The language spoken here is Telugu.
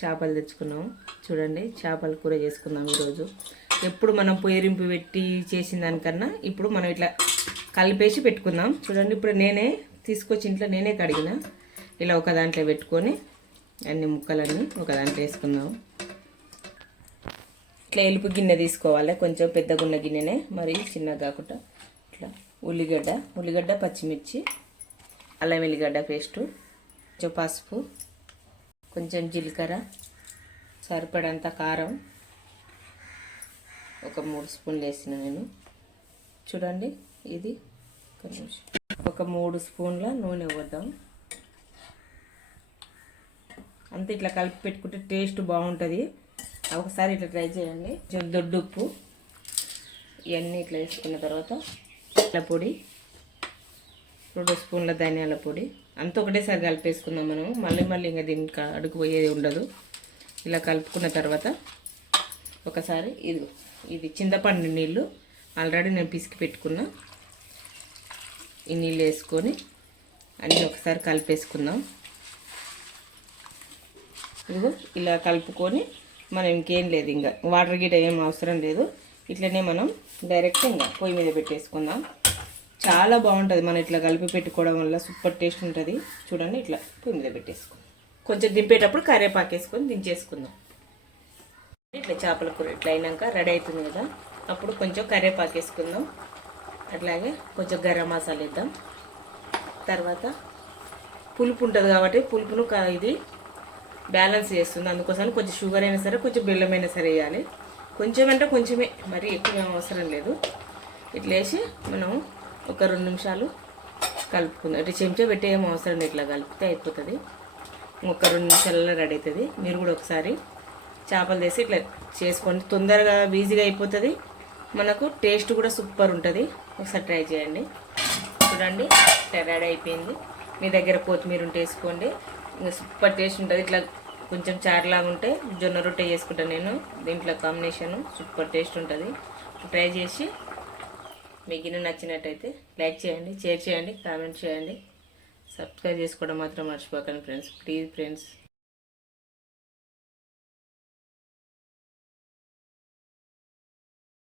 చేపలు తెచ్చుకున్నాము. చూడండి, చేపల కూర చేసుకుందాం ఈరోజు. ఎప్పుడు మనం పొయ్యిరింపు పెట్టి చేసిన దానికన్నా ఇప్పుడు మనం ఇట్లా కలిపేసి పెట్టుకుందాం. చూడండి, ఇప్పుడు నేనే తీసుకొచ్చి ఇంట్లో నేనే కడిగిన. ఇలా ఒక దాంట్లో పెట్టుకొని అన్ని ముక్కలన్నీ ఒక దాంట్లో వేసుకుందాం. ఇట్లా ఎలుపు గిన్నె తీసుకోవాలి, కొంచెం పెద్దగున్న గిన్నెనే, మరి చిన్నగా కాకుండా. ఇట్లా ఉల్లిగడ్డ, పచ్చిమిర్చి, అల్లం వెల్లిగడ్డ పేస్టు, కొంచెం పసుపు, కొంచెం జీలకర్ర, సరిపడంత కారం, ఒక 3 స్పూన్లు వేసిన నేను. చూడండి, ఇది ఒక 3 స్పూన్ల నూనె పోద్దాం. అంతే, ఇట్లా కలిపి పెట్టుకుంటే టేస్ట్ బాగుంటుంది. ఒకసారి ఇట్లా ట్రై చేయండి. కొంచెం దొడ్డుప్పు, ఇవన్నీ ఇట్లా వేసుకున్న తర్వాత ధనియాల పొడి, 2 స్పూన్ల ధనియాల పొడి, అంత ఒకటేసారి కలిపేసుకుందాం మనం. మళ్ళీ ఇంకా దీనికి అడుగు పోయేది ఉండదు. ఇలా కలుపుకున్న తర్వాత ఒకసారి ఇది చింతపండు నీళ్ళు ఆల్రెడీ నేను పిసికి పెట్టుకున్నా. ఈ నీళ్ళు వేసుకొని అన్నీ ఒకసారి కలిపేసుకుందాం. ఇదిగో ఇలా కలుపుకొని మనం ఇంకేం లేదు, ఇంకా వాటర్ గిట్ట ఏం అవసరం లేదు. ఇట్లనే మనం డైరెక్ట్ ఇంకా పొయ్యి మీద పెట్టేసుకుందాం. చాలా బాగుంటుంది మనం ఇట్లా కలిపి పెట్టుకోవడం వల్ల, సూపర్ టేస్ట్ ఉంటుంది. చూడండి, ఇట్లా పొయ్యి మీద పెట్టేసుకుందాం. కొంచెం దింపేటప్పుడు కరివేపాకు వేసుకొని దించేసుకుందాం. ఇట్లా చేపల కూర ఇట్లా అయినాక రెడీ అవుతుంది కదా, అప్పుడు కొంచెం కరివేపాకు వేసుకుందాం. అట్లాగే కొంచెం గరం మసాలా వేద్దాం. తర్వాత పులుపు ఉంటుంది కాబట్టి పులుపును ఇది బ్యాలెన్స్ చేస్తుంది. అందుకోసం కొంచెం షుగర్ అయినా సరే, కొంచెం బెల్లం అయినా సరే వేయాలి. కొంచెం అంటే కొంచెమే, మరి ఎక్కువ అవసరం లేదు. ఇట్లా వేసి మనం ఒక 2 నిమిషాలు కలుపుకుందాం. ఇట్లా చెంచా పెట్టే ఏం అవసరం లేదు, ఇట్లా కలిపితే అయిపోతుంది. ఒక 2 నిమిషాలలో రెడీ అవుతుంది. మీరు కూడా ఒకసారి చేపలు తీసి ఇట్లా చేసుకోండి, తొందరగా ఈజీగా అయిపోతుంది. మనకు టేస్ట్ కూడా సూపర్ ఉంటుంది. ఒకసారి ట్రై చేయండి. చూడండి, ఇట్లా రెడీ అయిపోయింది. మీ దగ్గర కొత్తిమీర ఉంటే వేసుకోండి, ఇంకా సూపర్ టేస్ట్ ఉంటుంది. ఇట్లా కొంచెం చారులాగా ఉంటే జొన్న రొట్టె చేసుకుంటాను నేను. దీంట్లో కాంబినేషను సూపర్ టేస్ట్ ఉంటుంది. ట్రై చేసి మీకు నచ్చినట్టయితే లైక్ చేయండి, షేర్ చేయండి, కామెంట్ చేయండి, సబ్స్క్రైబ్ చేసుకోవడం మాత్రం మర్చిపోకండి ఫ్రెండ్స్. Please friends.